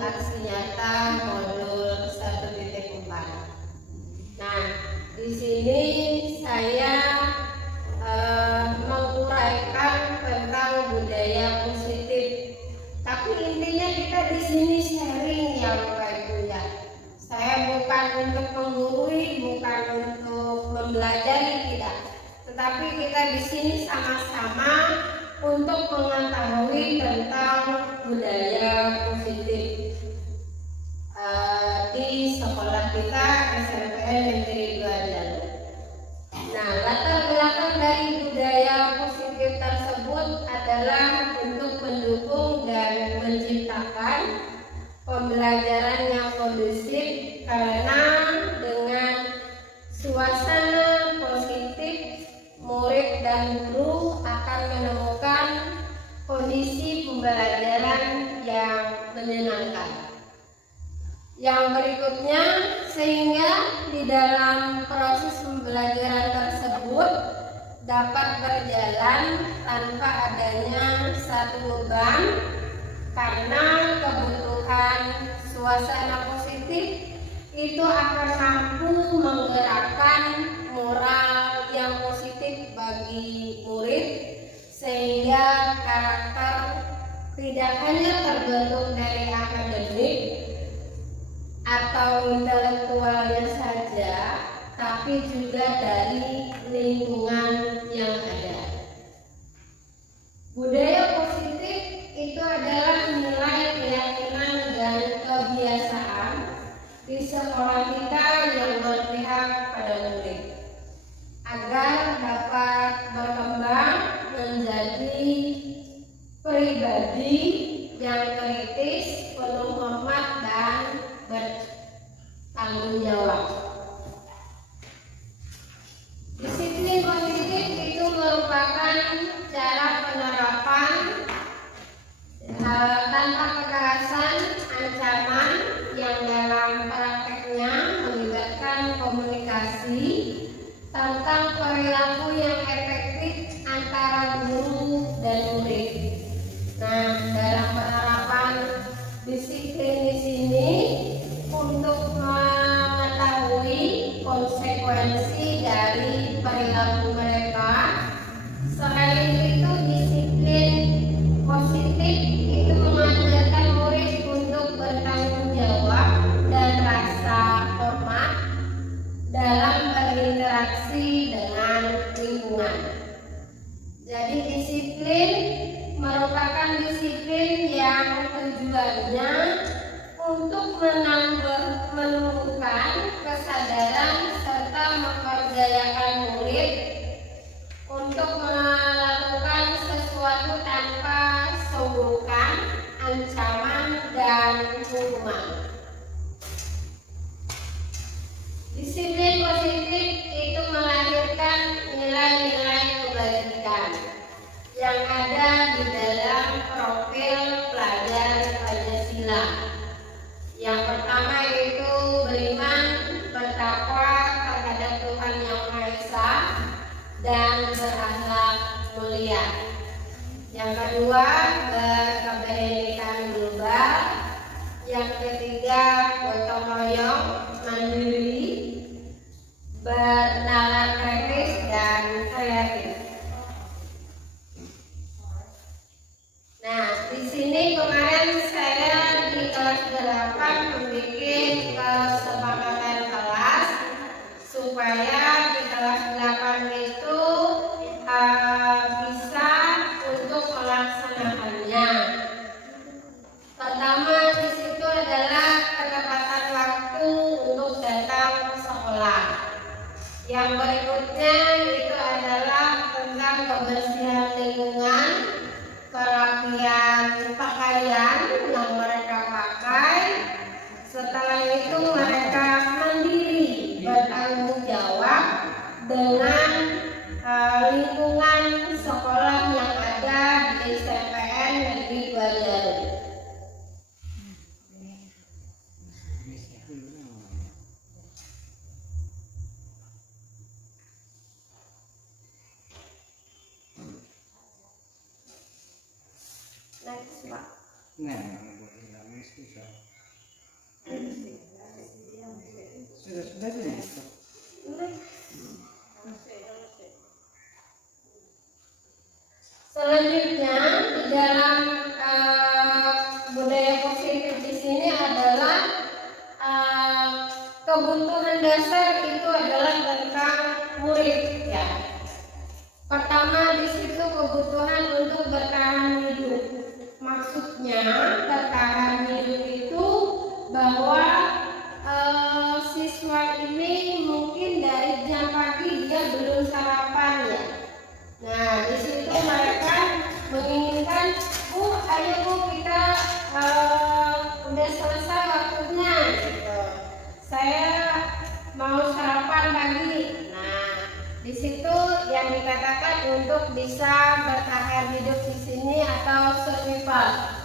aksi nyata modul 1.4. Nah, di sini saya menguraikan tentang budaya positif. Tapi intinya kita di sini sharing ya Bapak Ibu ya. Saya bukan untuk menggurui, bukan untuk mempelajari, tidak. Tetapi kita di sini sama-sama untuk mengetahui tentang budaya positif di sekolah kita SMPN Negeri 2 Jalur. Nah, latar belakang dari budaya positif tersebut adalah untuk mendukung dan menciptakan pembelajaran yang kondusif, karena dengan suasana positif murid dan guru akan menemukan kondisi pembelajaran yang menyenangkan. Yang berikutnya, sehingga di dalam proses pembelajaran tersebut dapat berjalan tanpa adanya satu beban, karena kebutuhan suasana positif itu akan mampu menggerakkan moral yang positif bagi murid, sehingga karakter tidak hanya terbentuk dari akademik atau intelektualnya saja, tapi juga dari lingkungan yang ada. Budaya positif itu adalah nilai, keyakinan, dan kebiasaan di sekolah kita yang berpihak pada murid, agar dapat berkembang menjadi pribadi yang kritis, penuh hormat, dan bertanggung jawab. Disiplin positif itu merupakan cara penerapan tanpa kekerasan, ancaman, yang dalam prakteknya melibatkan komunikasi tentang perilaku yang efektif antara guru dan murid. Nah, dalam penerapan disiplin di sini untuk mengetahui konsekuensi dari perilaku mereka. Selain itu, disiplin positif itu mengajarkan murid untuk bertanggung jawab dan rasa hormat dalam berinteraksi dengan lingkungan. Jadi disiplin merupakan disiplin yang tujuannya untuk menumbuhkan kesadaran serta memperdayakan murid untuk melakukan sesuatu tanpa sungguhan, ancaman, dan hukuman. Disiplin positif itu melahirkan nilai-nilai kebajikan yang ada di dalam profil pelajar Pancasila. Yang pertama yaitu beriman, bertakwa terhadap Tuhan Yang Maha Esa, dan berakhlak mulia. Yang kedua, berkebenekaan global. Yang ketiga, gotong royong, mandiri, bernalar kritis, dan kreatif. Nah, di sini kemarin saya di kelas 8 membuat kesepakatan kelas supaya di kelas 8 itu bisa untuk melaksanakannya. Pertama di situ adalah ketepatan waktu untuk datang ke sekolah. Yang berikutnya itu adalah tentang kebersihan lingkungan, kerapian pakaian yang mereka pakai. Setelah itu mereka mandiri, bertanggung jawab dengan lingkungan sekolah yang ada di SMPN Negeri 2 Jalur. Next, Pak. Nah, Selanjutnya di dalam budaya positif di sini adalah kebutuhan dasar itu adalah tentang murid ya. Pertama di situ kebutuhan untuk bertahan hidup. Maksudnya bertahan hidup itu bahwa siswa ini mungkin dari jam pagi dia belum sarapan ya. Nah di situ mereka menginginkan, Bu, ayo Bu kita udah selesai waktunya gitu. Saya mau sarapan pagi. Nah di situ yang dikatakan untuk bisa bertahan hidup di sini atau survival.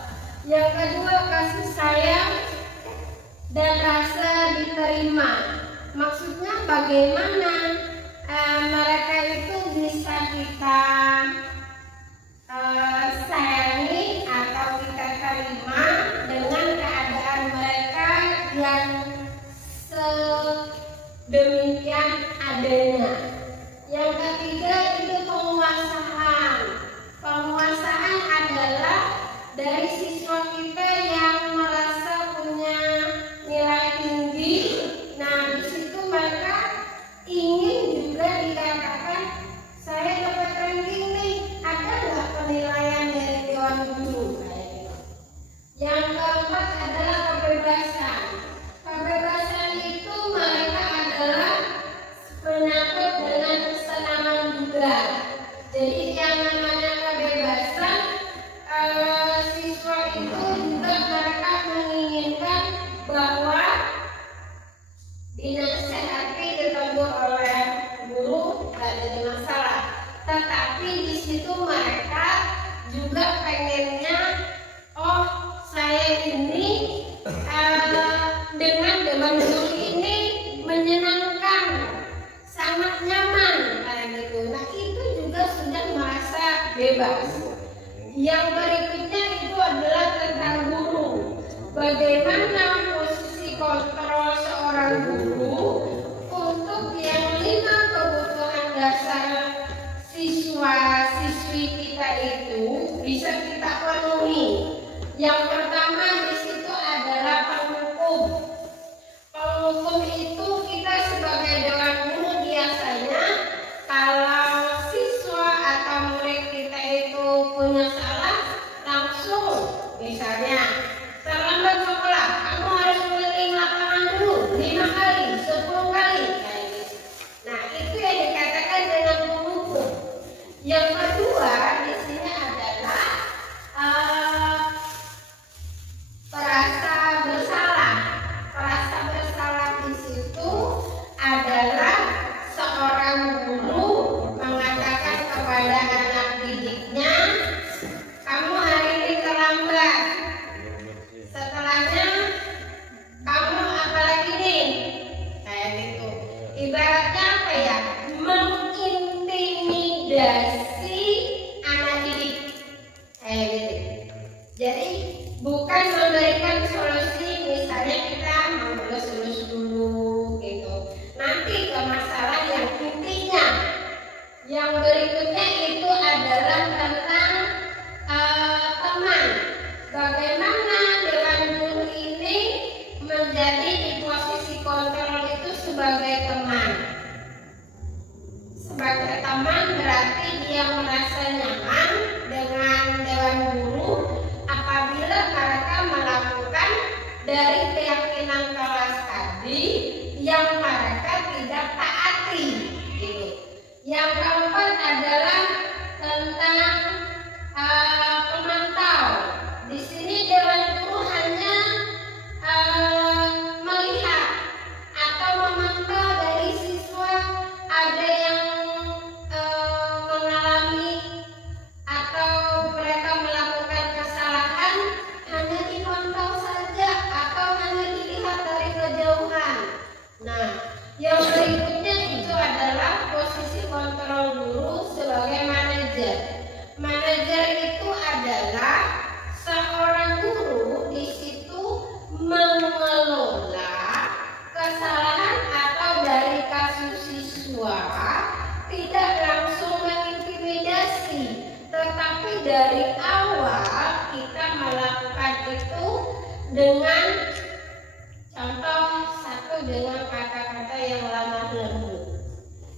Yang kedua kasih sayang dan rasa diterima. Maksudnya bagaimana mereka itu bisa kita sayangi atau kita terima dengan keadaan mereka yang sedemikian adanya. Yang ketiga itu penguasaan. Penguasaan adalah dari siswa kita yang merasa punya nilai tinggi. Nah di situ mereka ingin juga dikatakan, saya dapat ranking nih, ada nggak penilaian dari dewan guru? Yang keempat adalah kebebasan. Kebebasan itu mereka adalah menyangkut dengan kesenangan juga. Jadi yang namanya kebebasan, siswa itu juga mereka menginginkan bahwa dinasehati ditegur oleh guru tidak jadi masalah. Tetapi di situ mereka juga pengennya, oh saya ini dengan dewan guru ini menyenangkan, sangat nyaman kayak gitu. Nah itu juga sudah merasa bebas. Yang berikutnya itu adalah tentang guru. Bagaimana posisi kontrol seorang guru untuk yang 5 kebutuhan dasar siswa-siswi kita itu bisa kita penuhi. Yang pertama di situ adalah penghukum. Penghukum itu kita sebagai dewan guru biasanya kalau siswa atau murid kita itu punya salah, langsung misalnya terlambat sekolah, kamu harus keliling lapangan dulu 5 kali, 10 kali kayak gitu. Nah itu yang dikatakan dengan penghukum. Yang kedua di sini adalah perasa bersalah. Perasa bersalah di situ adalah seorang guru mengatakan kepada anak didiknya, kamu hari ini terlambat. Setelahnya kamu apalagi nih, kayak gitu. Ibaratnya apa ya? Mengintimidasi anak didik, kayak gitu. Jadi bukan memberikan solusi, misalnya kita mau lulus dulu gitu. Nanti ke masalah yang intinya. Yang berikutnya itu adalah tentang teman. Bagaimana dewan guru ini menjadi di posisi kontrol itu sebagai teman. Sebagai teman berarti dia merasa nyaman dengan dewan guru apabila mereka melakukan dari keyakinan kelas tadi yang mereka tidak taati. Gitu. Yang keempat adalah tentang pemantau. Di sini dewan guru hanya melihat atau memantau dari siswa ada yang mengalami atau mereka melakukan kesalahan, hanya dipantau saja atau hanya dilihat dari kejauhan. Nah, yang berikutnya itu adalah posisi kontrol guru sebagai Contoh satu dengan kata-kata yang lemah lembut.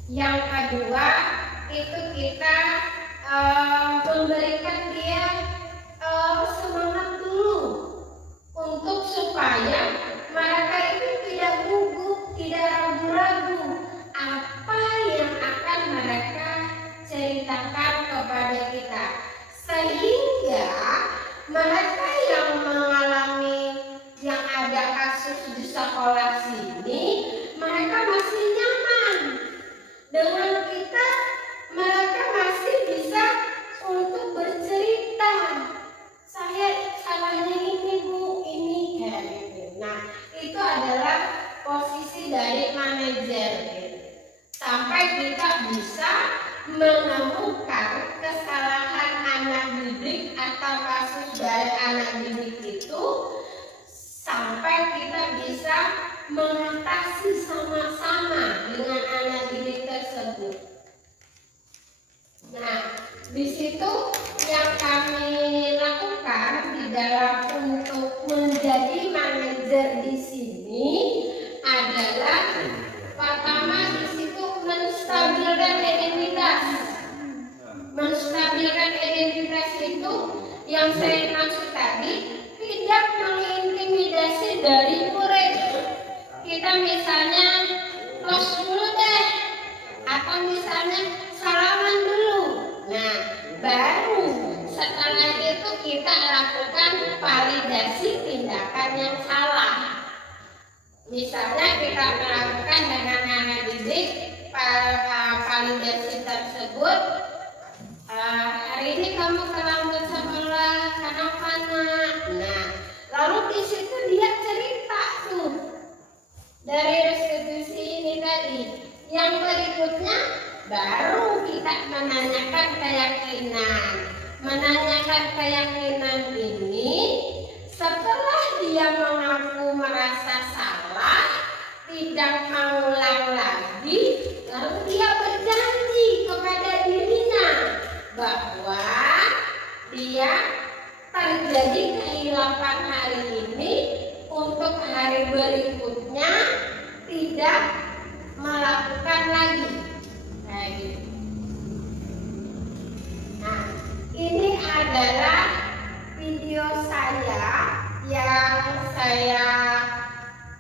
Yang kedua itu kita memberikan dia semangat dulu untuk supaya mereka itu tidak gugup, tidak ragu-ragu apa yang akan mereka ceritakan kepada kita, sehingga mereka yang mengalami yang ada kasus di sekolah sini, mereka masih nyaman dengan kita, mereka masih bisa untuk bercerita, saya salahnya ini Bu, ini kayak gitu. Nah, itu adalah posisi dari manajer gitu. Sampai kita bisa menemukan kesalahan anak didik atau kasus dari anak didik itu, sampai kita bisa mengatasi sama-sama dengan anak didik tersebut. Nah, di situ yang kami lakukan di dalam untuk menjadi manajer di sini adalah pertama di situ menstabilkan identitas. Menstabilkan identitas itu yang saya maksud tadi, tidak mengintimidasi dari murid. Kita misalnya tos dulu deh, atau misalnya salaman dulu. Nah, baru setelah itu kita lakukan validasi tindakan yang salah. Misalnya kita melakukan dengan anak didik validasi tersebut, hari ini kamu terlambat sekolah, kenapa nak? Nah, lalu di situ dia cerita tuh dari restitusi ini tadi. Yang berikutnya baru kita menanyakan keyakinan. Menanyakan keyakinan ini setelah dia mengaku merasa salah, tidak mengulang lagi, lalu dia berjanji kepada dirinya bahwa dia terjadi kehilapan hari ini, untuk hari berikutnya tidak melakukan lagi. Nah, gitu. Nah, ini adalah video saya yang saya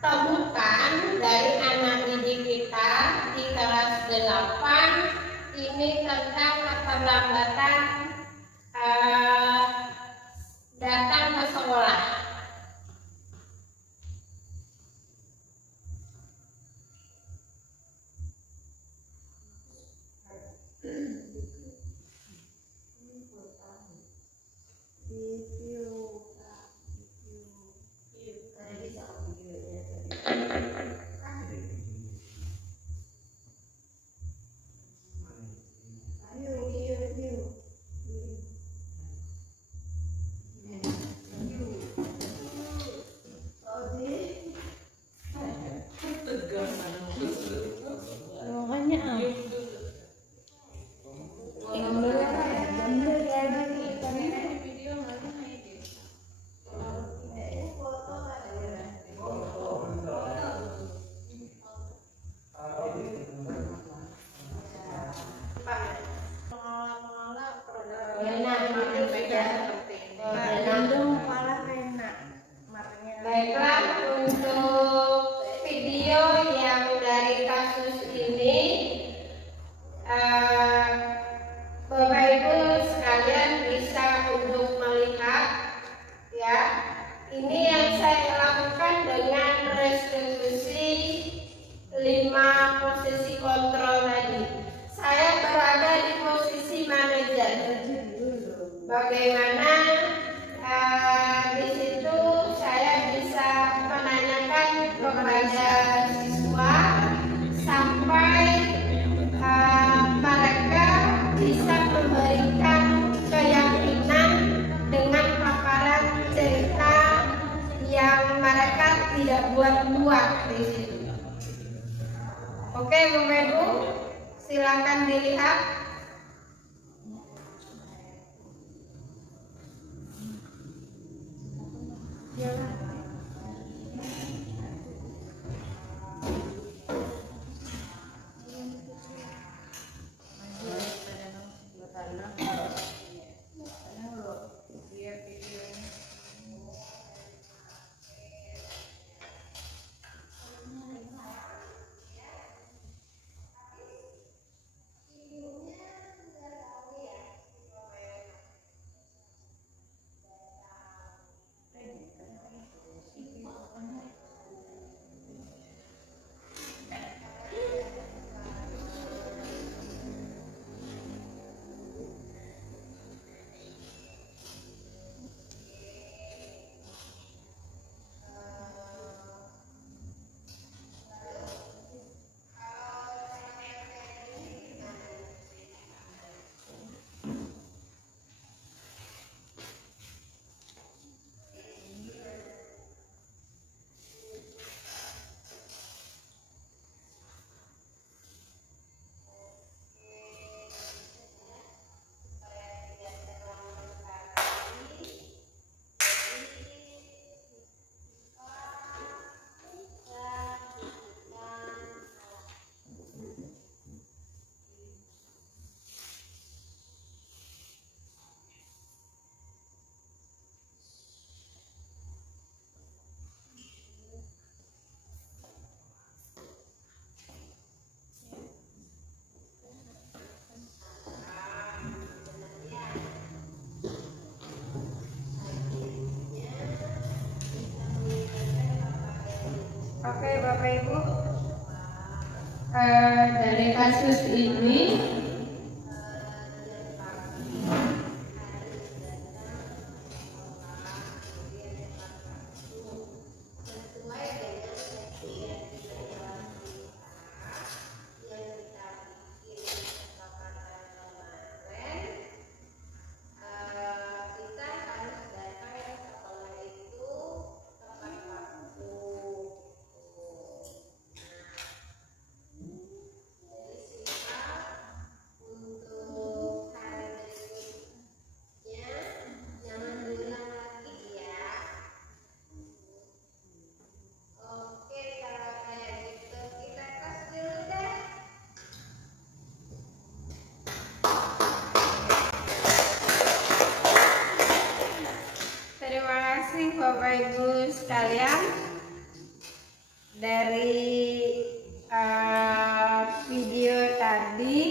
temukan dari anak didik kita di kelas 8. Ini tentang keterlambatan datang ke sekolah. Baiklah, untuk video yang dari kasus ini, Bapak Ibu sekalian bisa untuk melihat, ya, ini yang saya lakukan dengan restitusi 5 posisi kontrol tadi. Saya berada di posisi manajer. Bagaimana di situ saya bisa menanyakan kepada siswa sampai mereka bisa memberikan keyakinan dengan paparan cerita yang mereka tidak buat-buat di situ. Oke, Bapak Ibu, silakan dilihat. Oke Bapak Ibu, dari kasus ini Bapak Ibu sekalian, dari video tadi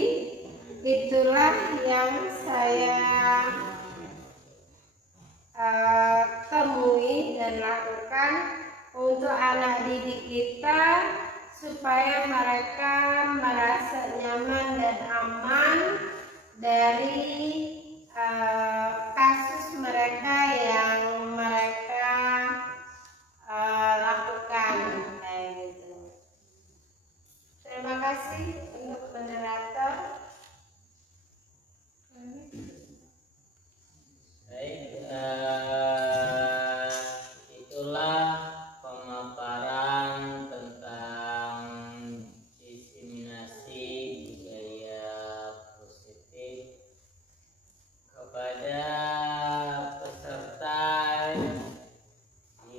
itulah yang saya temui dan lakukan untuk anak didik kita supaya mereka merasa nyaman dan aman dari kasus mereka yang mereka lakukan kayak gitu. Terima kasih untuk moderator. Baik, itulah pemaparan tentang diseminasi budaya positif kepada peserta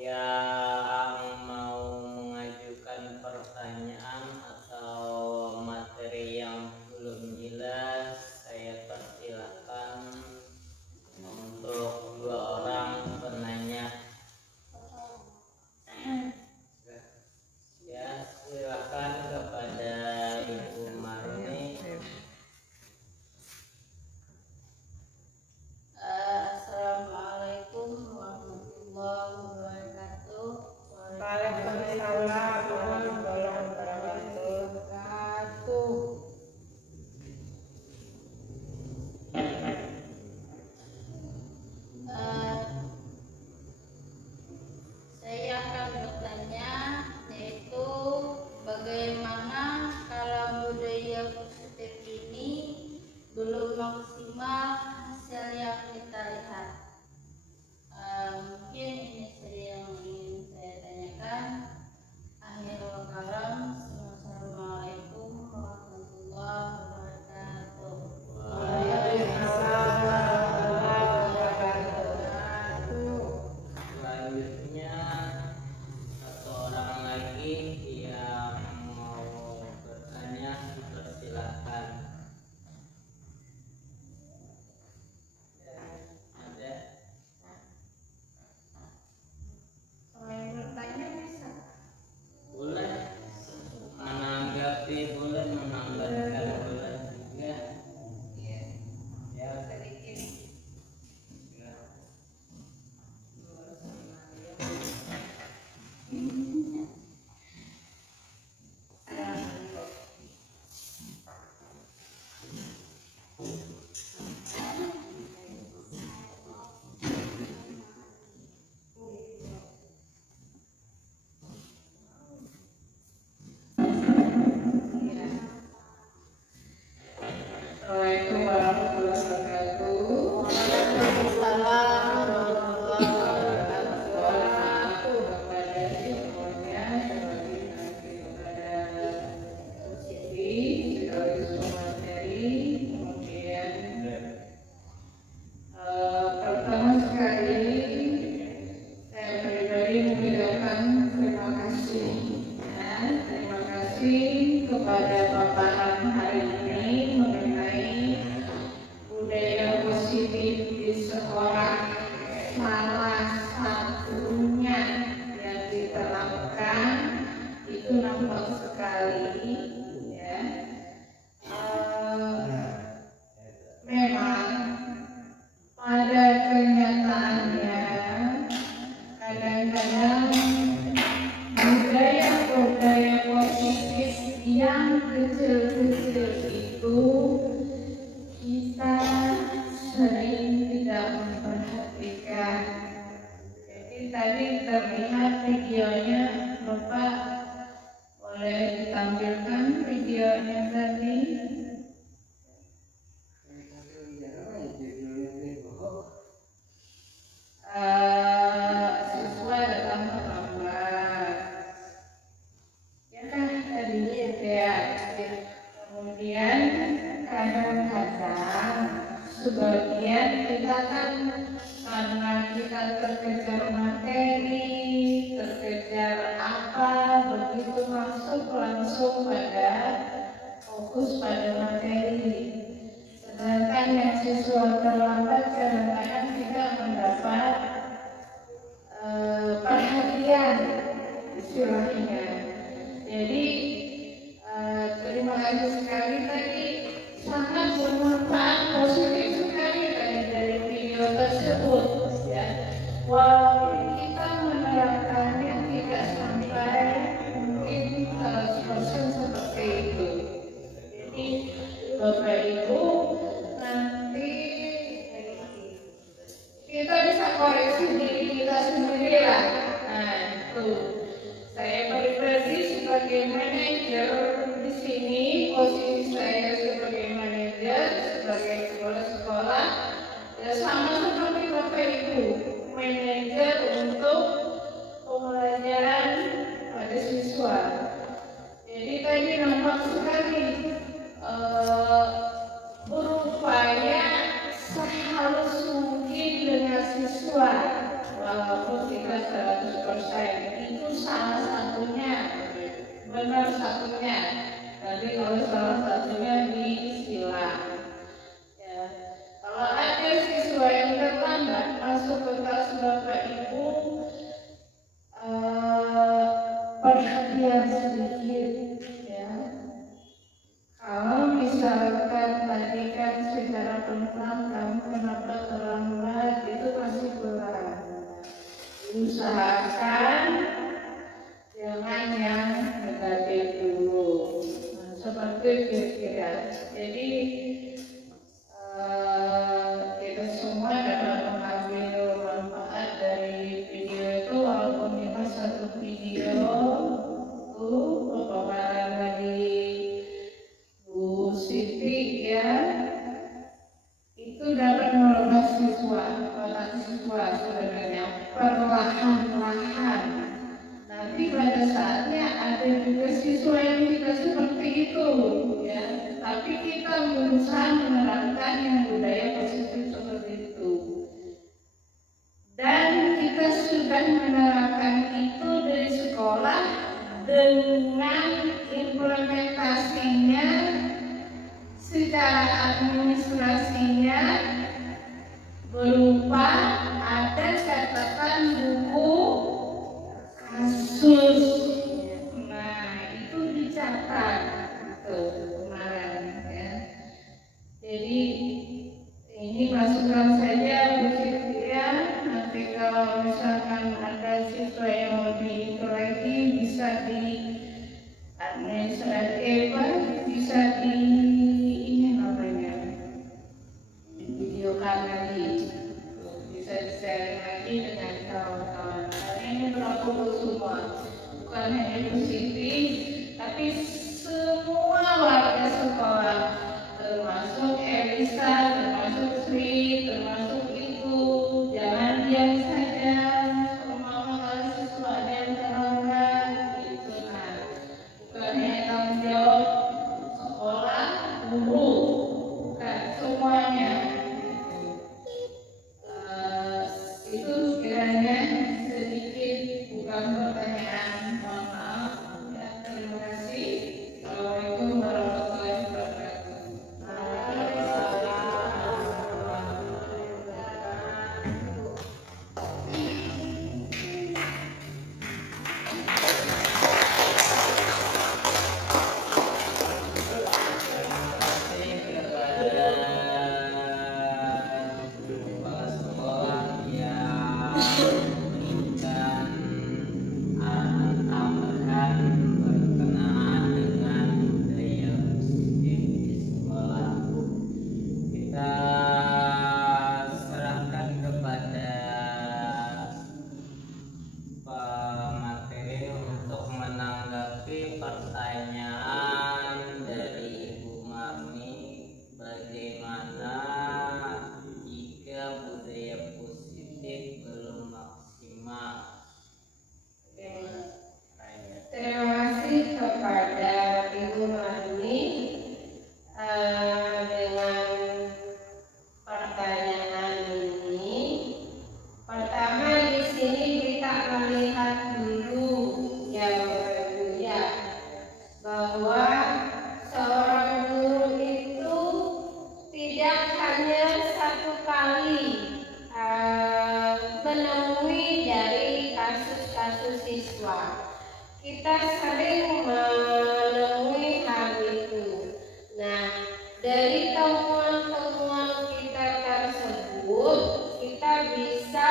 yang mau mengajukan pertanyaan atau materi yang belum jelas. Saya persilakan untuk 2 orang penanya. Ya, silakan kepada Ibu Marni. Assalamualaikum warahmatullahi wabarakatuh. Waalaikumsalam warahmatullahi wabarakatuh. Saya akan bertanya, yaitu bagaimana kalau budaya positif ini belum maksimal hasil yang kita lihat. Mungkin ini saja yang ingin saya tanyakan. Akhirul kalam, Assalamualaikum warahmatullahi wabarakatuh. Selanjutnya, 1 orang lagi yang mau bertanya, persilakan. Ada? Saya bertanya bisa? Boleh menanggapi, boleh menambahkan, boleh juga. Ya, Sedikit. ya. Assalamualaikum warahmatullahi wabarakatuh. Waalaikumsalam warahmatullahi Wabarakatuh kepada semuanya, terlebih lagi kepada Siti, sekaligus pemateri. Kemudian pertama sekali saya pribadi mengucapkan terima kasih. Ya, terima kasih kepada paparan hari ini mengenai budaya positif di sekolah. Salah satunya yang diterapkan itu nampak sekali, ya. Memang pada kenyataannya kadang-kadang budaya Bapak boleh ditampilkan videonya tadi. Siswa datang terlambat. Ya kan tadi ya. Kemudian kadang-kadang sebagian kita kan karena kita terkejar materi, terkejar apa, begitu masuk langsung pada fokus pada materi. Sedangkan yang siswa terlambat kadang-kadang kita mendapat perhatian istilahnya. Jadi terima kasih sekali tadi, sangat bermanfaat positif sekali dari video tersebut ya. Walaupun kita menerapkannya tidak sampai mungkin 100% seperti itu. Jadi Bapak Ibu nanti kita bisa koreksi diri kita sendiri lah. Nah itu saya pribadi sebagai manajer di sini, posisi saya sebagai manajer, sebagai kepala sekolah, ya sama seperti Bapak Ibu, manajer untuk pembelajaran pada siswa. Jadi tadi nampak sekali berupaya sehalus mungkin dengan siswa, walaupun tidak 100%. Itu salah satunya, benar satunya. Tadi kalau salah satunya di istilah. Ya. Kalau ada siswa yang terlambat masuk ke kelas Bapak Ibu, perhatian sedikit ya. Kalau misalkan tadi kan secara pelan kamu kenapa terlambat, itu masih pelan. Usahakan jangan yang negatif dulu. Nah, seperti kira-kira. Jadi kita semua dapat mengambil manfaat dari video itu, walaupun cuma satu video itu pemaparan dari Bu Siti ya, itu dapat melepas siswa, otak siswa sebenarnya perlahan-lahan. Nanti pada saatnya ada juga siswa yang tidak seperti itu ya, tapi kita berusaha menerapkan yang budaya positif seperti itu. Dan kita sudah menerapkan itu dari sekolah dengan implementasinya secara administrasinya berupa ada catatan buku kasus. Nah itu dicatat itu kemarin ya. Jadi ini masukan saja Bu Siti ya. Nanti kalau misalkan ada siswa yang lebih itu lagi bisa di administratif, bisa di ini namanya videokan lagi, bisa di-sharing lagi dengan kawan-kawan. Karena ini berlaku untuk semua, bukan hanya Bu Siti, tapi semua warga sekolah, termasuk Elisa, termasuk Sri, termasuk Ibu. Jangan diam saja. Mama kalau siswa ada yang terlambat, itu nah, bukan hanya tanggung jawab sekolah, guru, bukan semuanya. Itu kiranya sedikit, bukan pertanyaan. Mohon maaf. Ya, terima kasih. Assalamualaikum warahmatullahi wabarakatuh. Kepala sekolah yang memberikan arahan kita sering menemui hal itu. Nah, dari temuan-temuan kita tersebut, kita bisa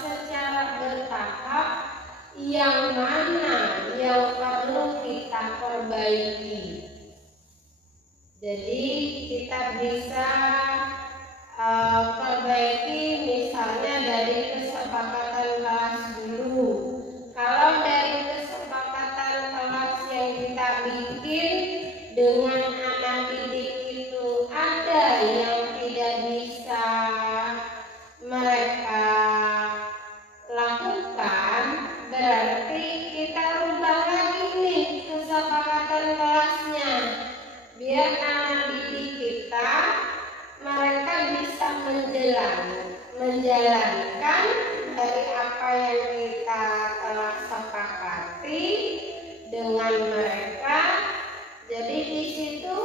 secara bertahap yang mana yang perlu kita perbaiki. Jadi kita bisa perbaiki misalnya dari kesepakatan kelas dulu. Kalau dari kesepakatan kelas yang kita bikin dengan anak didik itu ada yang tidak bisa mereka lakukan, berarti kita rubah lagi nih kesepakatan kelasnya biar anak didik kita mereka bisa menjalankan dari apa yang kita telah sepakati dengan mereka. Jadi di situ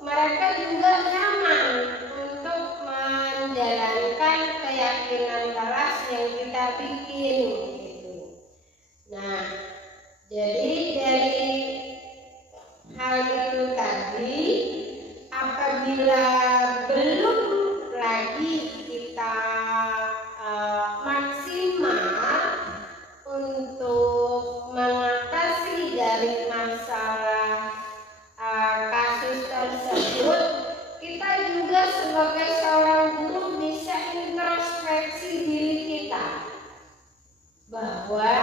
mereka juga nyaman untuk menjalankan keyakinan kelas yang kita bikin gitu. Nah, jadi dari hal itu tadi, apabila belum lagi kita maksimal untuk mengatasi dari masalah kasus tersebut, kita juga sebagai seorang guru bisa introspeksi diri kita bahwa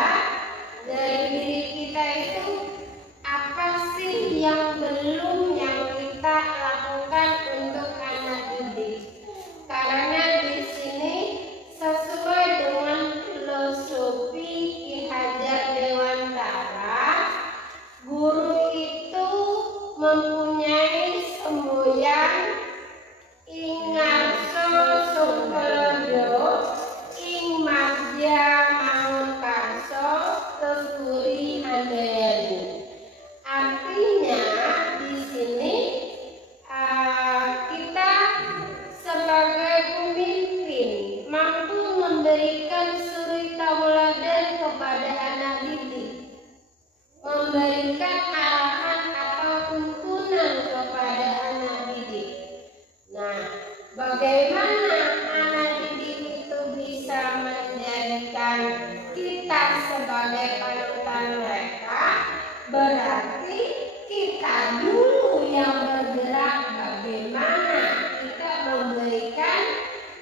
dari diri kita itu apa sih yang belum yang kita lakukan untuk anak didik. Karena di sini sesuai dengan filosofi Ki Hajar Dewantara, guru itu mempunyai semboyan ing ngarso sukledo ing magya maun karso tuturi handayani. Artinya di sini kita sebagai pemimpin mampu memberikan suri tauladan kepada anak didik, memberikan arahan atau tuntunan kepada anak didik. Nah, bagaimana anak didik itu bisa menjadikan kita sebagai panutan mereka? Berarti kita dulu yang bergerak bagaimana kita memberikan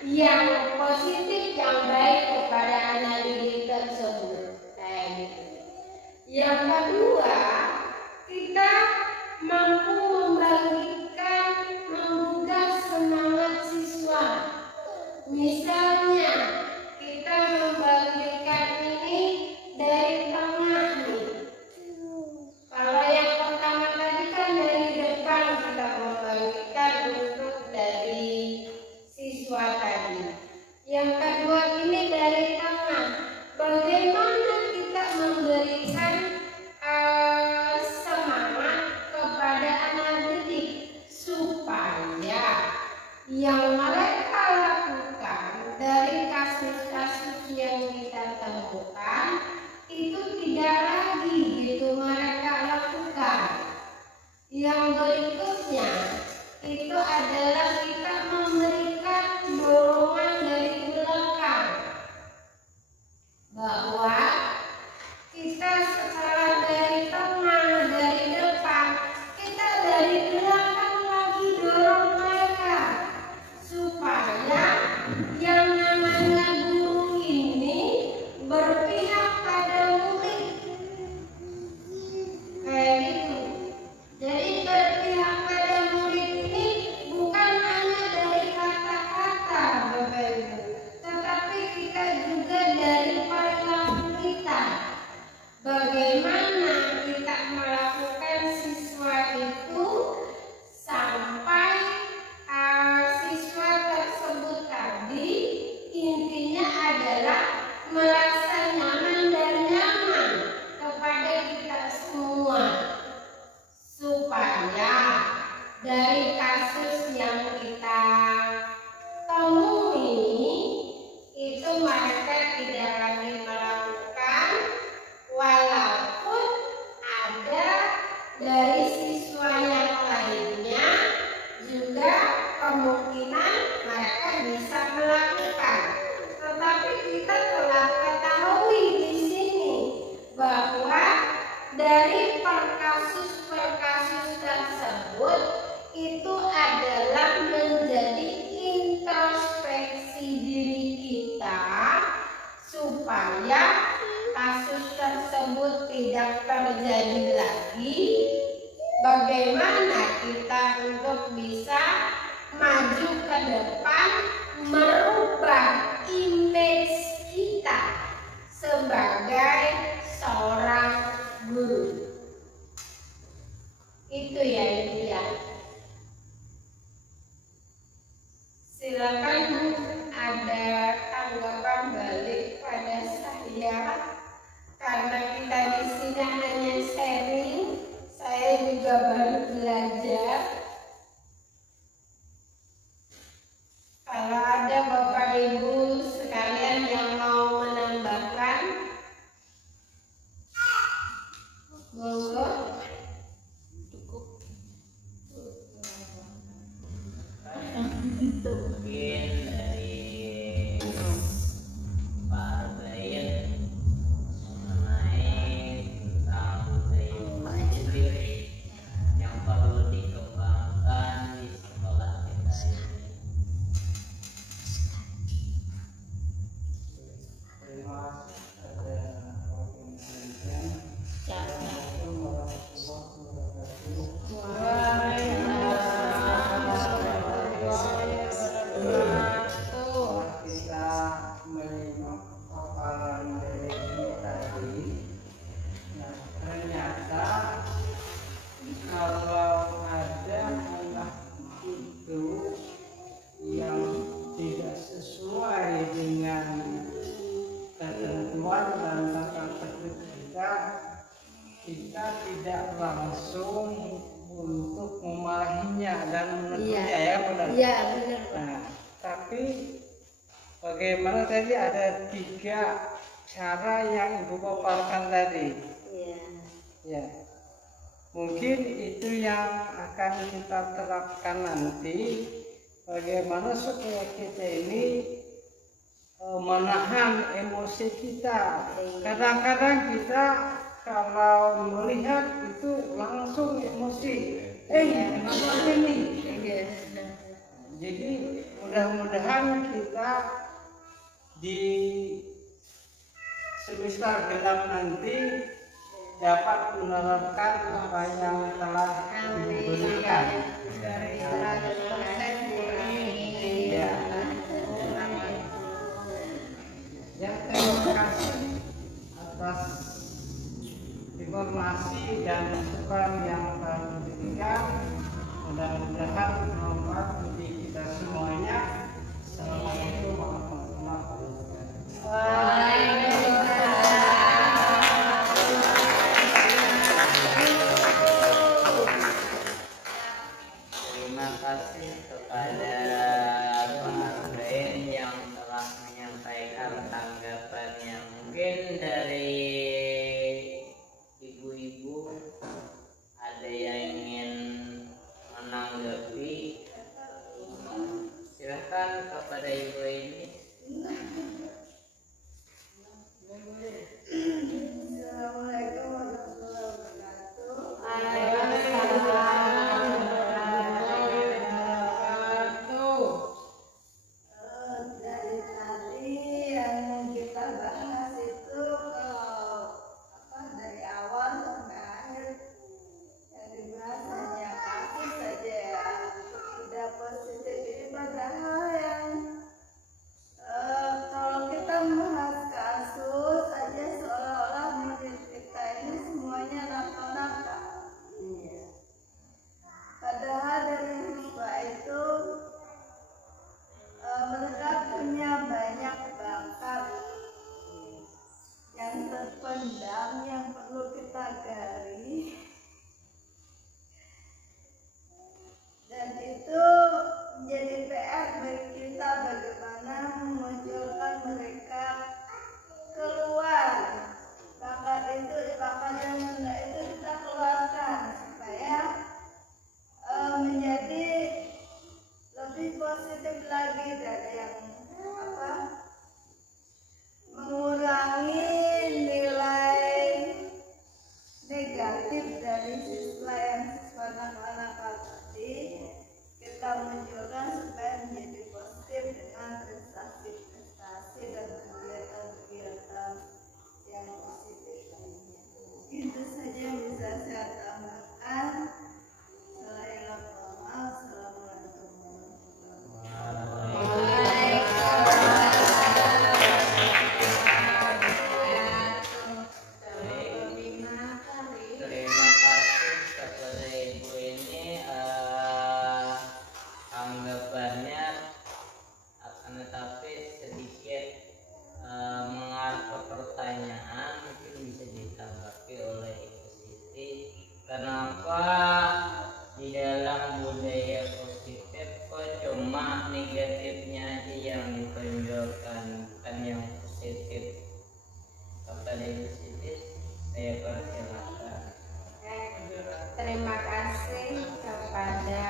yang positif, yang baik kepada anak didik tersebut. Yang kedua, kita mampu membangkitkan, menggugah semangat siswa. Misalnya, kita membangkitkan ini dari tengah nih. Kalau yang pertama tadi kan dari depan kita membangkitkan untuk dari siswa tadi. Yang kedua ini dari tengah. Bagaimana kita memberikan dari siswa yang lainnya juga kemungkinan mereka bisa melakukan. Tetapi kita telah ketahui di sini bahwa dari per kasus tersebut itu adalah menjadi introspeksi diri kita supaya kasus tersebut tidak terjadi lagi. Bagaimana kita untuk bisa maju ke depan, merubah image kita sebagai seorang guru. Itu ya Ibu ya. Silakan Bu, ada tanggapan balik pada saya karena kita di sini hanya sharing. Saya juga baru belajar. Kalau ada Bapak Ibu sekalian yang mau menambahkan, monggo. Mungkin dari Pak Bayan mengenai tentang budaya sendiri yang perlu dikembangkan di sekolah kita ini. Kita melihat paparan dari ini tadi, nah ternyata kalau ada anak itu yang tidak sesuai dengan ketentuan dan tata tertib kita tidak langsung untuk memarahinya dan menegurnya, ya benar. Iya benar. Nah, tapi bagaimana tadi ada 3 cara yang Ibu paparkan tadi. Iya. Ya, mungkin itu yang akan kita terapkan nanti. Bagaimana supaya kita ini menahan emosi kita. Kadang-kadang kita kalau melihat itu langsung emosi. Kenapa ini? Jadi mudah-mudahan kita di semester genap nanti dapat menerapkan apa yang telah diberikan. Ya. Ya, terima kasih atas informasi dan masukan yang telah diberikan. Mudah-mudahan bermanfaat bagi kita semuanya. Assalamualaikum warahmatullahi wabarakatuh. Terima kasih kepada Pak Bayan yang telah menyampaikan tanggapannya. Mungkin dari ibu-ibu ada yang ingin menanggapi, silahkan kepada ibu ini. Assalamualaikum warahmatullahi wabarakatuh. Dari tadi yang kita bahas itu dari awal sampai akhir yang dibahas hanya kasus saja ya, tidak positif. Ini padahal yang kalau kita membahas kasus saja seolah-olah murid kita ini semuanya nakal-nakal. Padahal dari siswa itu mereka punya banyak bakat yang terpendam yang perlu kita gali, dan itu menjadi PR bagi kita bagaimana memunculkan mereka keluar. Bakat yang mana itu kita keluarkan persilakan. Terima kasih kepada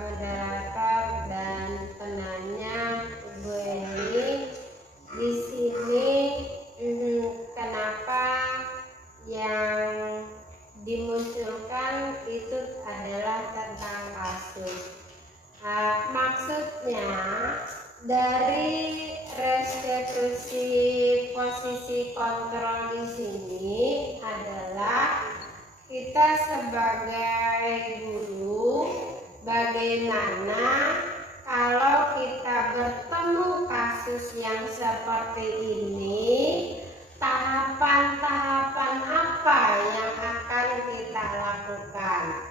moderator dan penanya Ibu Eni. Di sini kenapa yang dimunculkan itu adalah tentang kasus. Maksudnya dari restitusi posisi kontrol di sini adalah kita sebagai guru bagaimana kalau kita bertemu kasus yang seperti ini, tahapan-tahapan apa yang akan kita lakukan.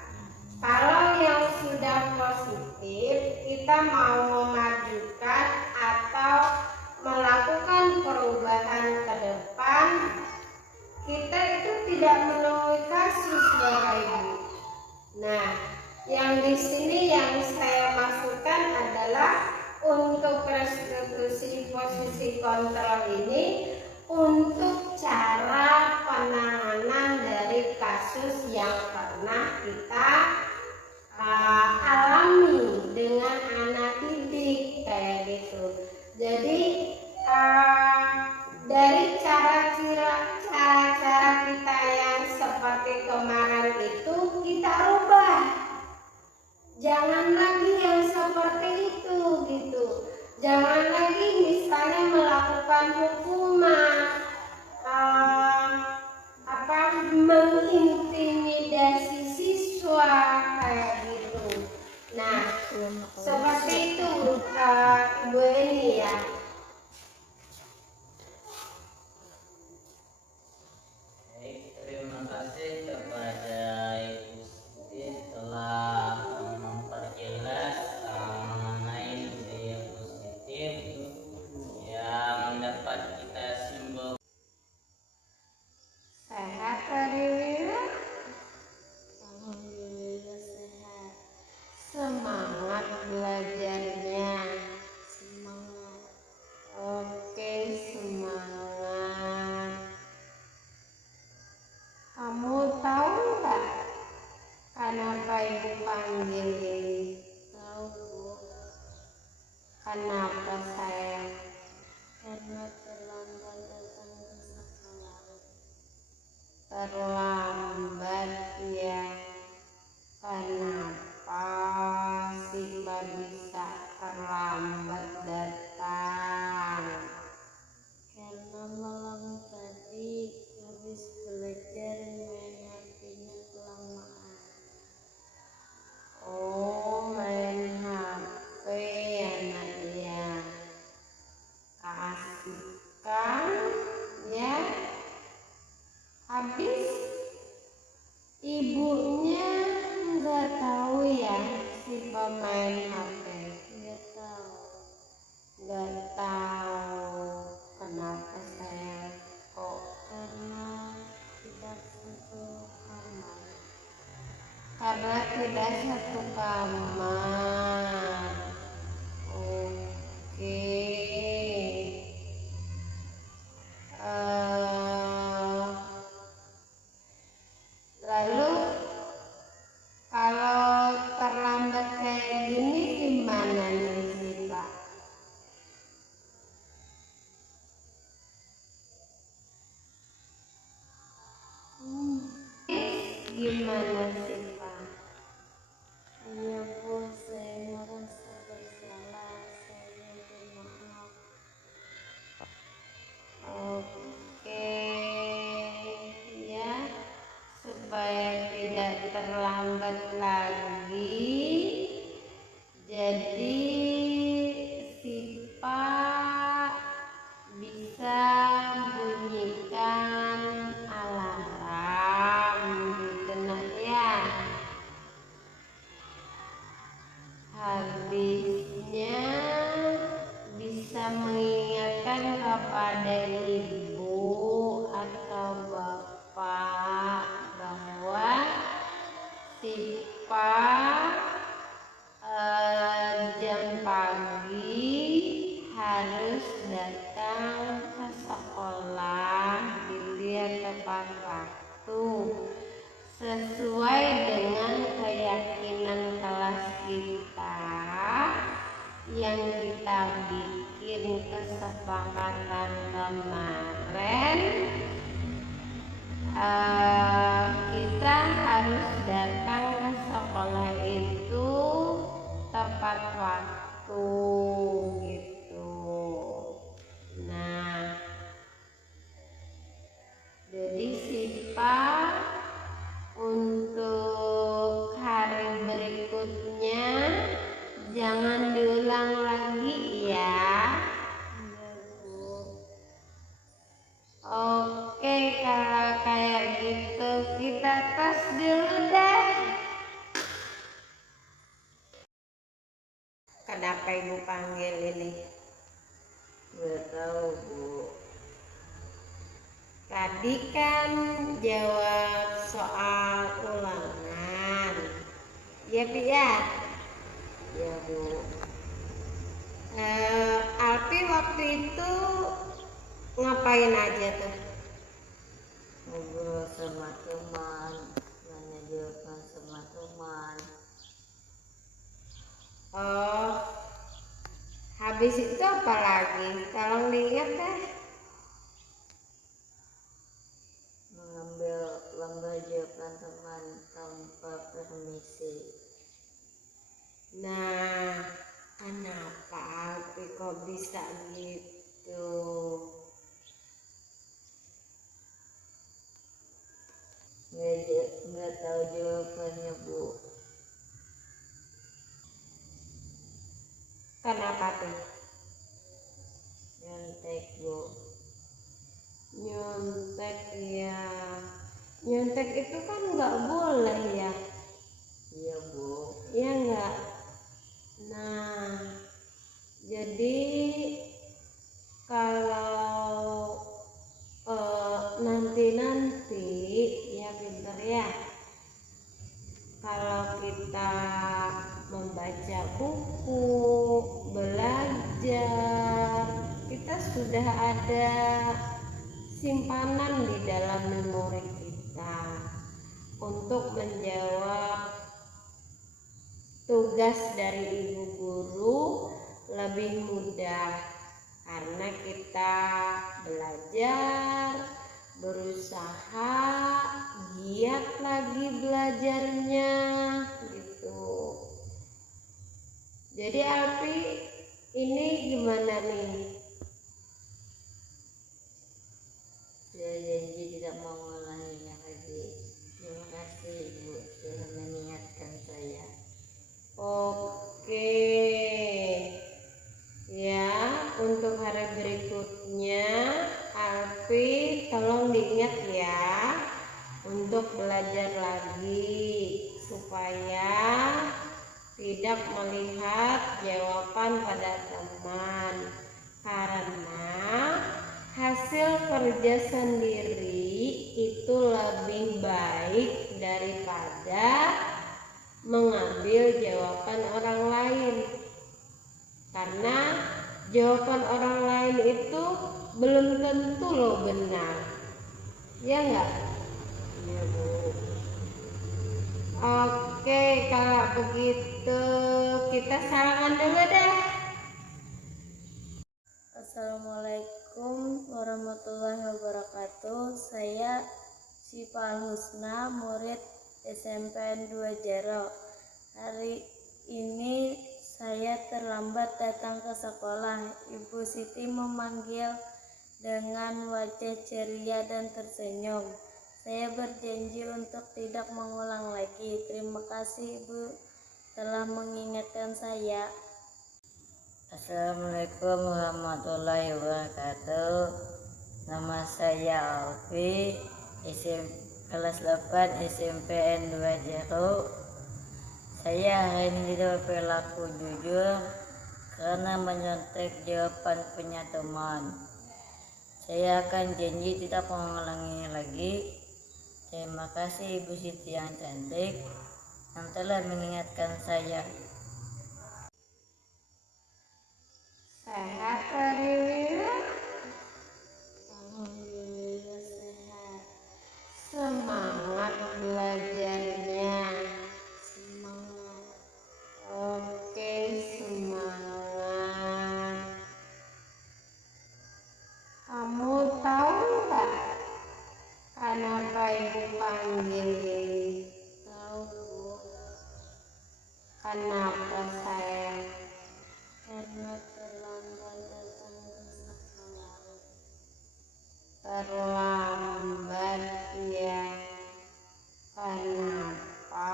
Kalau yang sudah positif, kita mau memajukan atau melakukan perubahan ke depan, kita itu tidak menemui kasus Bapak Ibu. Nah, yang di sini yang saya masukkan adalah untuk restitusi posisi kontrol ini untuk cara penanganan dari kasus yang pernah kita alami dengan anak didik kayak gitu. Jadi dari cara-cara kita yang seperti kemarin itu kita rubah. Jangan lagi yang seperti itu gitu. Jangan lagi misalnya melakukan hukuman, mengintimidasi siswa kayak gitu. Nah, seperti itu Ibu Eni ya. Terima kasih kepada Ibu Siti telah memperjelas mengenai budaya positif yang dapat kita simpulkan. Sehat alhamdulillah. Alhamdulillah sehat. Semangat belajarnya. Semangat. Oke, semangat. Kamu tahu nggak kenapa Ibu panggil ini? Tahu Bu, Kenapa sayang? karena terlambat datang ke sekolah. Terlambat ya. Kenapa Simba bisa terlambat datang? Karena malam tadi habis belajar main HP-nya kelamaan. Oh, main HP anaknya. Kasihkan ya. Habis ibunya nggak tahu ya si pemain HP. Nggak tahu. Nggak tahu. Kenapa saya kok? Karena tidak satu kamar. Karena tidak satu kamar. Oke. Lalu kalau terlambat kayak gini gimana nih sih Pak? Gimana sih Pak? Iya Bu, saya merasa bersalah. Saya minta maaf. Oke ya, supaya tidak terlambat lagi. Jadi si Pak bisa bunyikan alarm gitu nah ya. Habisnya bisa mengingatkan kepada ibu atau bapak bahwa si Pak waktu sesuai dengan keyakinan kelas kita yang kita bikin kesepakatan kemarin. Kita harus datang ke sekolah itu tepat waktu gitu. Nah, jadi Sipa untuk hari berikutnya jangan diulang lagi ya. Oke, kalau kayak gitu kita tes dulu deh. Kenapa ibu panggil ini? Nggak tahu, Bu. Tadi kan jawab soal ulangan. Ya, Bi ya? Ya, Bu. Alpi waktu itu ngapain aja tuh? Ngobrol sama teman, nanya jawaban sama teman. Oh, habis itu apa lagi? Tolong diingat deh. Mengambil lembar jawaban teman tanpa permisi. Nah, kenapa Alpi kok bisa gitu? Nggak tahu jawabannya, Bu. Kenapa tuh? Nyontek, Bu. Nyontek ya. Nyontek itu kan nggak boleh ya. Iya, Bu. Iya nggak? Nah, jadi kalau nanti ya pinter ya. Kalau kita membaca buku, belajar, kita sudah ada simpanan di dalam memori kita untuk menjawab tugas dari ibu guru lebih mudah karena kita belajar, berusaha, giat lagi belajarnya gitu. Jadi Alpi ini gimana nih? Saya janji tidak mau mengulanginya lagi. Terima kasih, Bu, sudah mengingatkan saya. Oke. Ya, untuk hari berikutnya Alfi tolong diingat ya untuk belajar lagi supaya tidak melihat jawaban pada teman karena hasil kerja sendiri itu lebih baik daripada mengambil jawaban orang lain. Karena jawaban orang lain itu belum tentu loh benar. Ya enggak? Iya, Bu. Oke, kalau begitu kita salaman dulu deh. Assalamualaikum warahmatullahi wabarakatuh. Saya Syifa Husna, murid SMPN 2 Jero. Hari ini saya terlambat datang ke sekolah. Ibu Siti memanggil dengan wajah ceria dan tersenyum. Saya berjanji untuk tidak mengulang lagi. Terima kasih, Ibu, telah mengingatkan saya. Assalamualaikum warahmatullahi wabarakatuh. Nama saya Alfi, kelas 8 SMPN 2 Jero. Saya hari ini tidak berlaku jujur karena menyontek jawaban punya teman. Saya akan janji tidak mengulanginya lagi. Terima kasih Ibu Siti yang cantik yang telah mengingatkan saya. Sehat hari Alhamdulillah sehat. semangat. Kenapa ibu panggil Lili? Tahu Bu, Kenapa sayang? karena terlambat datang ke sekolah. Terlambat ya. Kenapa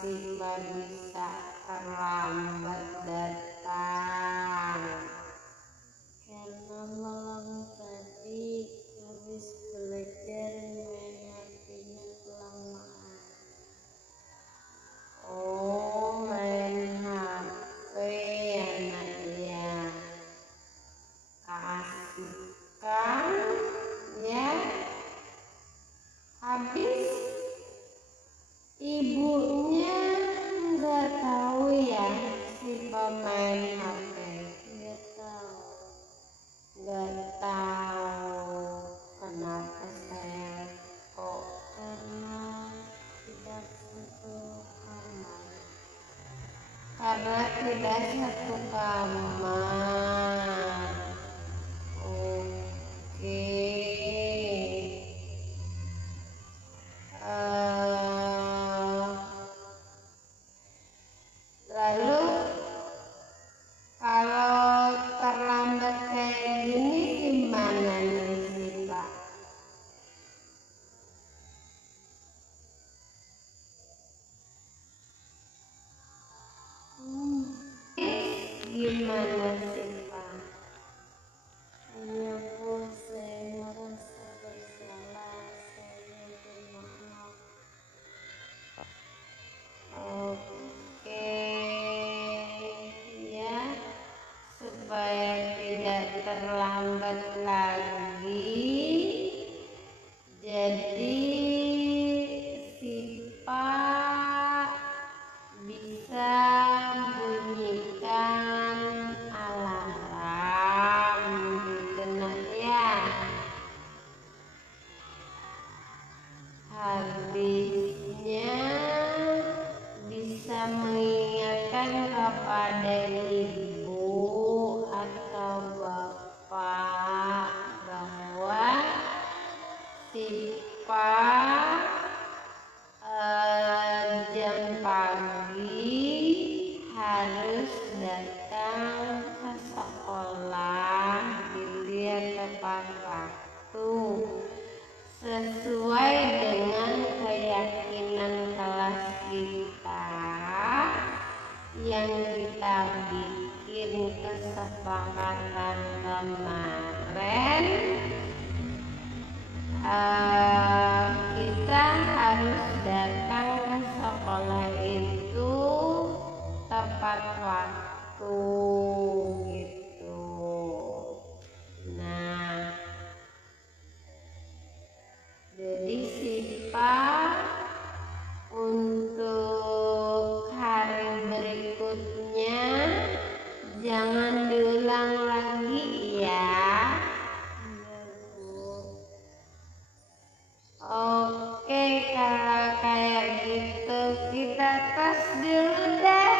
Siva bisa terlambat datang? Karena malam tadi habis belajar main HP-nya kelamaan. Oh, main HP ya Nadia. Asik kan ya. Habis ibunya nggak tahu ya si pemain HP. Nggak tahu. Nggak tahu. Kenapa sayang? Kok Karena tidak satu kamar. karena tidak satu kamar. Oke. Lalu kalau terlambat kayak gini gimana nih sih Pak? Gimana sih Pak? Iya Bu, saya merasa bersalah. Saya minta maaf. Oke ya, supaya tidak terlambat lagi. Jadi si Pak bisa bunyikan alarm gitu nah ya. Habisnya bisa mengingatkan kepada ibu atau bapak bahwa si Pak jam pagi harus datang ke sekolah gitu ya, tepat waktu sesuai dengan keyakinan kelas kita yang kita bikin kesepakatan kemarin. Kita harus datang ke sekolah itu tepat waktu gitu. Nah, jadi Siva untuk hari berikutnya jangan diulang lagi ya. Oke, kalau kayak gitu kita tes dulu deh.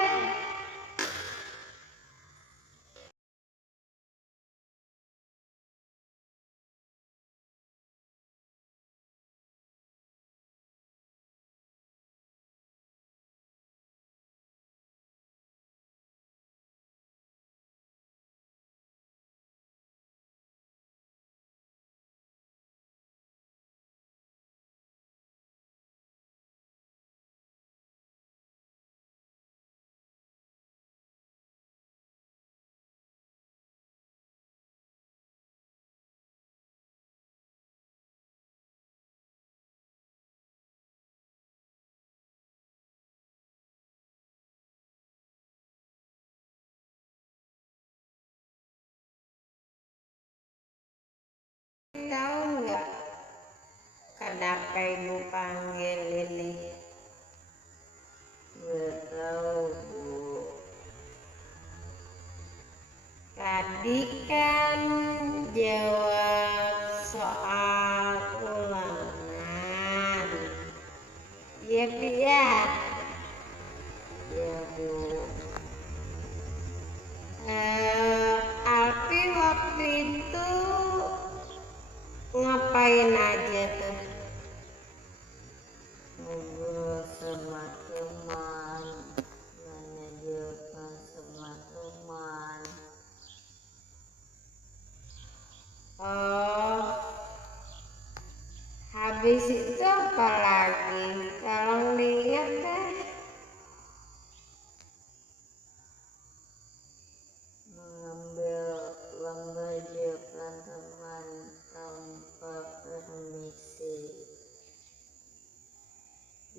Tahu nggak kenapa ibu panggil Lili? Nggak tahu Bu. Tadi kan jawab soal ulangan. Iya Bu ya? Ya Bu. Alfi waktu itu ngapain aja tuh? itu apa lagi? Tolong diingat deh. Mengambil lembar jawaban teman tanpa permisi.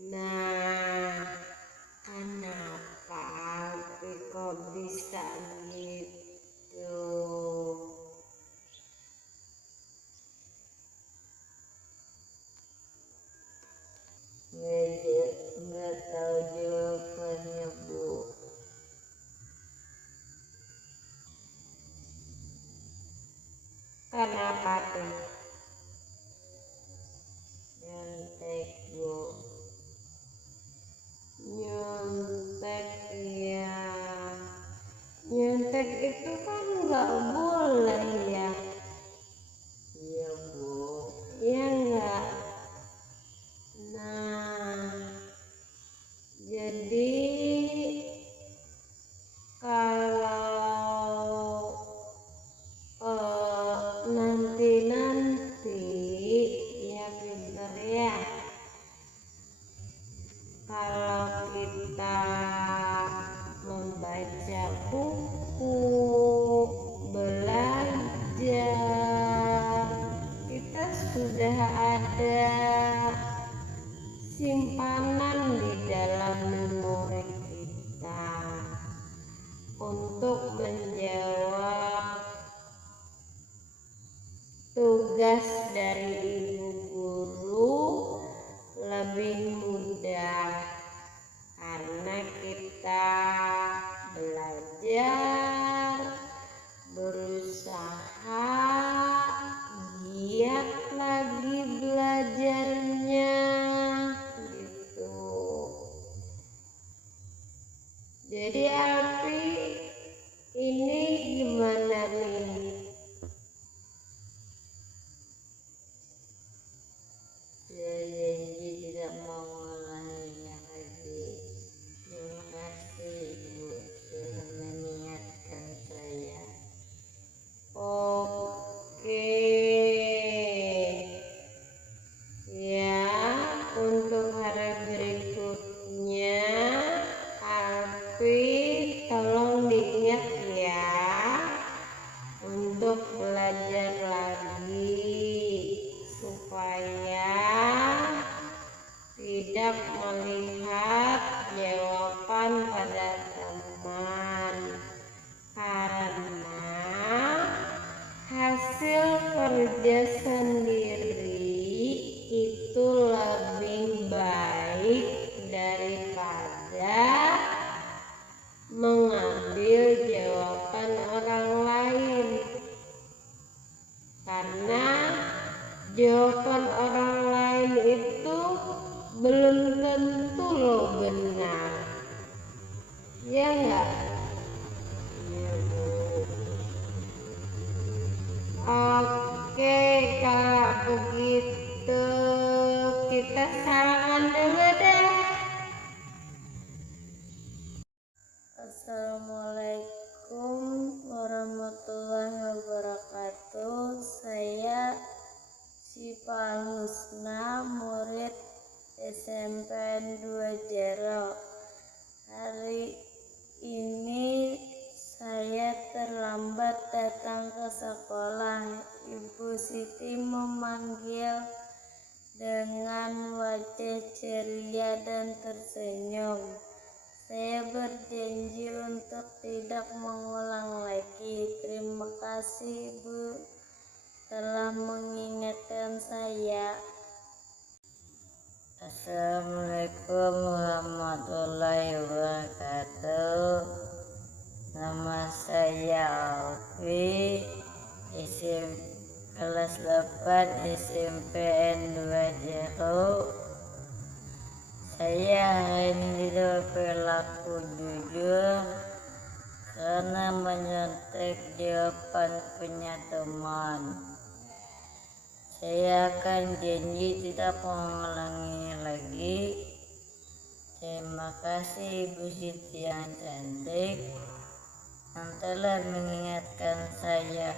Nah, kenapa kok bisa gitu? Nggak tahu jawabannya, Bu. Kenapa tuh? Nyontek, Bu. Nyontek ya. Nyontek itu kan nggak boleh ya. Iya, Bu. Ya nggak. Nah, jadi kalau nanti ya pinter ya. Kalau kita membaca buku, belajar, kita sudah ada simpanan di dalam memori kita untuk menjawab tugas dari ibu guru lebih mudah karena kita belajar, berusaha, giat lagi belajarnya gitu. Jadi Alfi ini gimana nih? Saya janji tidak mau mengulanginya lagi. Terima kasih, Bu, sudah mengingatkan saya. Oke. Ya, untuk hari berikutnya Alfi tolong diingat ya untuk belajar lagi supaya tidak melihat jawaban pada teman karena hasil kerja sendiri itu lebih baik daripada mengambil jawaban orang lain karena jawaban orang lain itu belum tentu loh benar, ya enggak? Oke, kalau begitu kita salaman dulu deh. Assalamualaikum warahmatullahi wabarakatuh. Saya Syifa Husna, murid SMPN 2 Jero. Hari ini saya terlambat datang ke sekolah. Ibu Siti memanggil dengan wajah ceria dan tersenyum. Saya berjanji untuk tidak mengulang lagi. Terima kasih, Bu, telah mengingatkan saya. Assalamualaikum warahmatullahi wabarakatuh. Nama saya Alfi, kelas 8 SMPN 2 Jero. Saya hari ini tidak berlaku jujur karena menyontek jawaban punya teman. Saya akan janji tidak mengulanginya lagi. Terima kasih Ibu Siti yang cantik yang telah mengingatkan saya.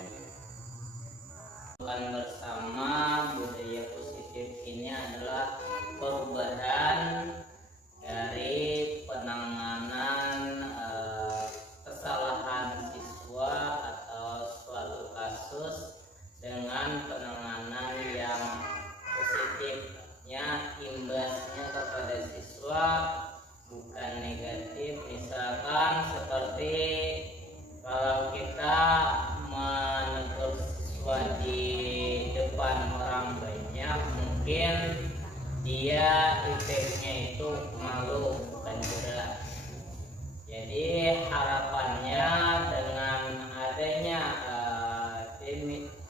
Bersama budaya positif positif ini adalah perubahan dari penanganan kesalahan siswa atau suatu kasus dengan penanganan yang positifnya, imbasnya kepada siswa bukan negatif. Misalkan seperti kalau kita menegur siswa di depan orang banyak, mungkin dia efeknya itu malu, bukan gerak. Jadi harapannya dengan adanya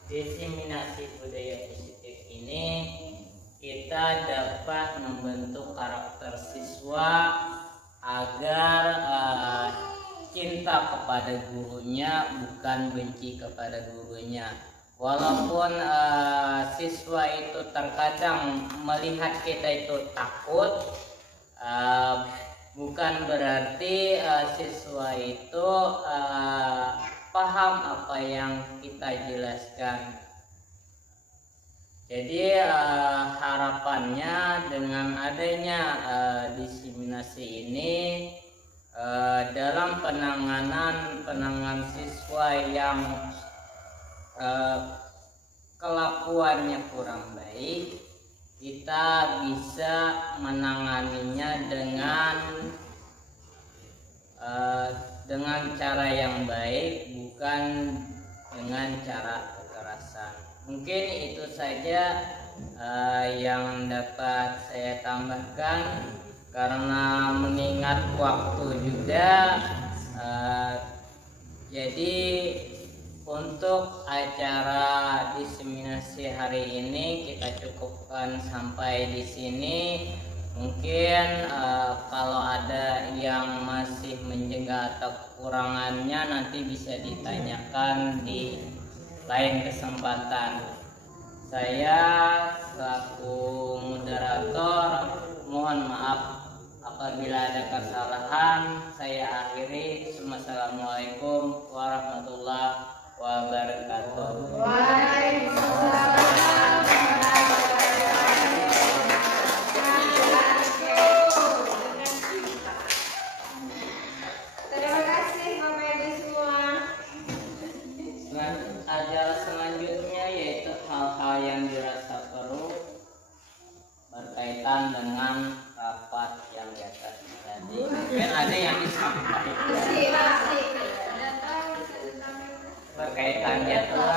diseminasi budaya positif ini, kita dapat membentuk karakter siswa agar cinta kepada gurunya, bukan benci kepada gurunya. Walaupun siswa itu terkadang melihat kita itu takut, bukan berarti siswa itu paham apa yang kita jelaskan. Jadi harapannya dengan adanya diseminasi ini, dalam penanganan siswa yang kelakuannya kurang baik, kita bisa menanganinya dengan cara yang baik, bukan dengan cara kekerasan. Mungkin itu saja yang dapat saya tambahkan, karena mengingat waktu juga. Jadi untuk acara diseminasi hari ini kita cukupkan sampai di sini. Mungkin kalau ada yang masih menjaga atau kekurangannya nanti bisa ditanyakan di lain kesempatan. Saya selaku moderator mohon maaf apabila ada kesalahan. Saya akhiri. Wassalamualaikum warahmatullahi wabarakatuh. Waalaikumsalam. Terima kasih Bapak Ibu semua. Acara selanjutnya yaitu hal-hal yang dirasa perlu berkaitan dengan rapat yang di atas tadi. Mungkin ada yang disampaikan berkaitan jadwal